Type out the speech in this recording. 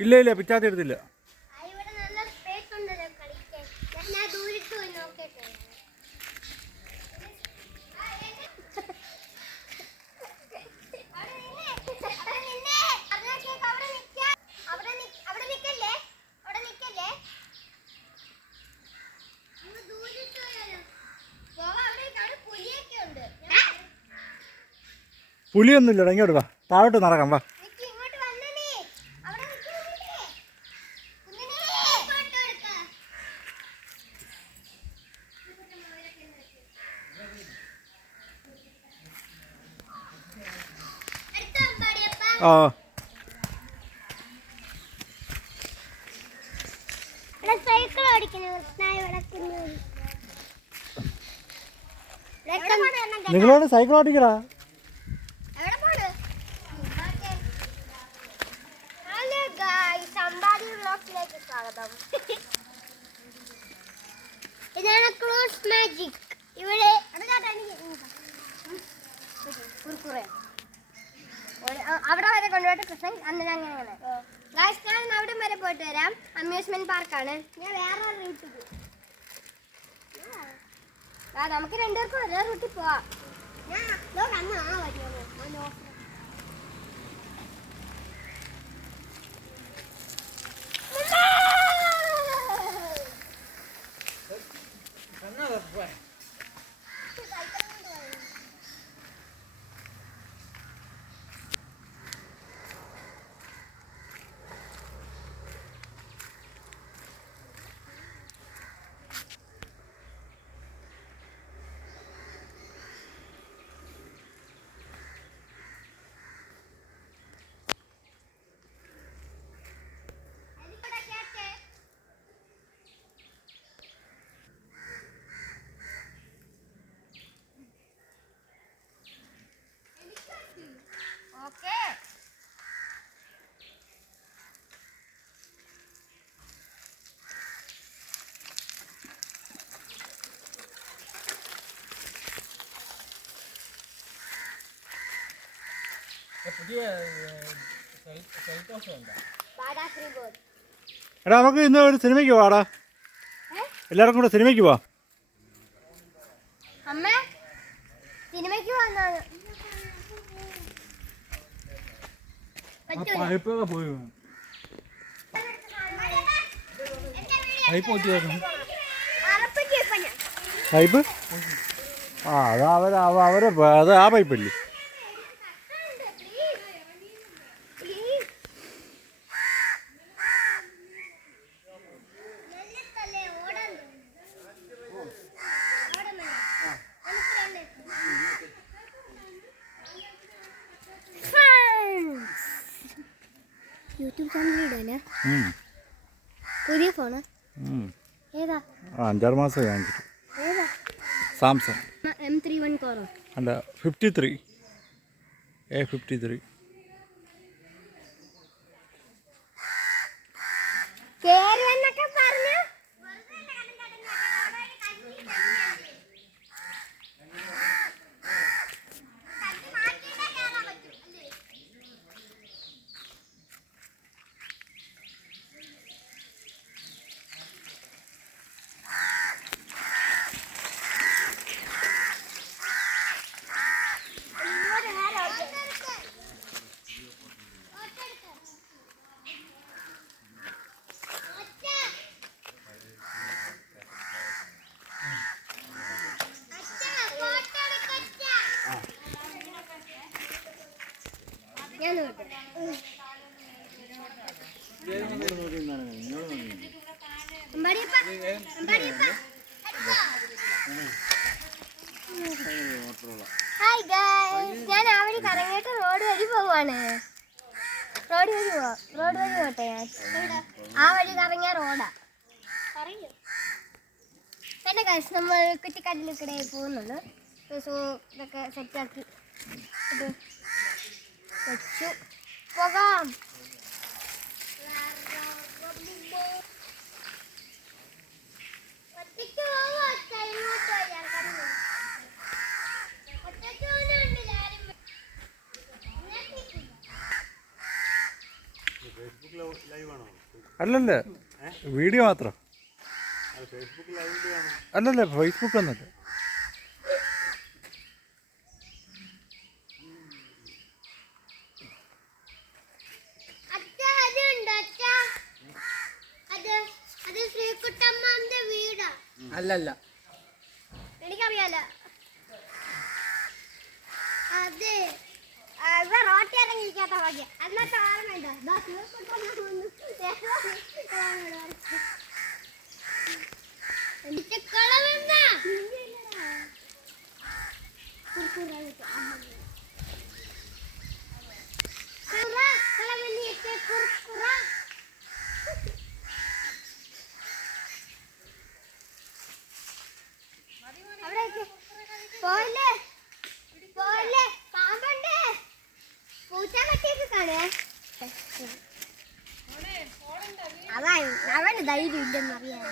ഇല്ല ഇല്ല പിറ്റാത്ത എടുത്തില്ല ആ, ഇവിടെ നല്ല താഴോട്ട് നടക്കാം കളിക്കാൻ ഞാൻ- ഞാൻ ദൂരിട്ട് പോയി നോക്കട്ടെ അവിടെ നിന്നെ, അവിടെ നിന്നെ. അവിടെ നിക്ക്, അവിടെ നിക്ക. അവിടെ നിക്ക്, അവിടെ നിക്കല്ലേ അവിടെ നിക്കല്ലേ അങ്ങ് ദൂരിട്ട് പോയാലോ പോവാ അവിടെ അവിടെ പുലിയൊക്കെ ഉണ്ട് ഞാൻ- പുലിയൊന്നും ഇല്ലടാ ഇങ്ങോട്ട് വാ താഴോട്ട് നടക്കാം വാ നിക്ക് ഇങ്ങോട്ട് വന്നേ നീ. അവിടെ നിക്ക് കുഞ്ഞിനെ. കുഞ്ഞിനെ. ഫോട്ടോ എടുക്ക. അടുത്ത അമ്പാടിയപ്പ. ആ. നിങ്ങളോട് സൈക്കിൾ ഓടിക്കടാ എവിടെ പോണ്? ഹലോ ഗായ്സ് അമ്പാടി വ്ളോഗിലേക്ക് സ്വാഗതം. ഇതാണ് ക്ലോസ് മാജിക് ഇവിടെ കൃഷ്ണൻ അന്നേരം അങ്ങനെ അങ്ങനെ ഗായ്സ് ഞാൻ അവിടെ വരെ പോയിട്ട് വരാം. അമ്യൂസ്മെന്റ് പാർക്കാണ് ഞാൻ വേറെ റൂട്ടിൽ ആ നമുക്ക് രണ്ടുപേർക്കും ഒരേ റൂട്ടിൽ പോവാം. ഞാൻ അന്ന് ആ വരുമോ പുതിയ എടാ നമുക്ക് ഇന്ന് ഒരു സിനിമയ്ക്ക് പോവാടാ. എല്ലാവർക്കും കൂടെ സിനിമയ്ക്ക് പോവാ. പോയി പൈപ്പ് ആ അത് അവർ അവരെ അത് ആ പൈപ്പല്ലേ? പുതിയ ഫോണ്. ഏതാ? അഞ്ചാറ് മാസം ഏതാ? സാംസങ്. എം ത്രീ വൺ കോറോ അല്ല fifty three A fifty three hi guys ഞാൻ ആ വഴി കറങ്ങിയിട്ട് റോഡ് വഴി പോവാണ് റോഡ് വഴി പോവാ. റോഡ് വഴി പോട്ടെ ഞാൻ. ആ വഴി കറങ്ങിയ റോഡാ. എന്റെ ഗൈസ് നമ്മൾ കുറ്റിക്കാട്ടിലേക്കിടെ പോകുന്നുണ്ട്. സോ ഇതൊക്കെ സെറ്റാക്കി ഇത് വെച്ചു. പോകാം. അല്ലല്ല വീഡിയോ മാത്രം. അല്ലല്ല ഫേസ്ബുക്ക് ഒന്നല്ല അല്ലല്ല. എനിക്കറിയാലോ അതെ റോട്ടി ഇറങ്ങിയിരിക്കാത്ത ഭാഗ്യം. ശ്രീകുട്ടമ്മ വന്നു. എനിക്ക് കളവെന്ന കുറ കളവെന്നിയൊക്കെ ധൈര്യം ഇല്ലെന്ന് അറിയാം.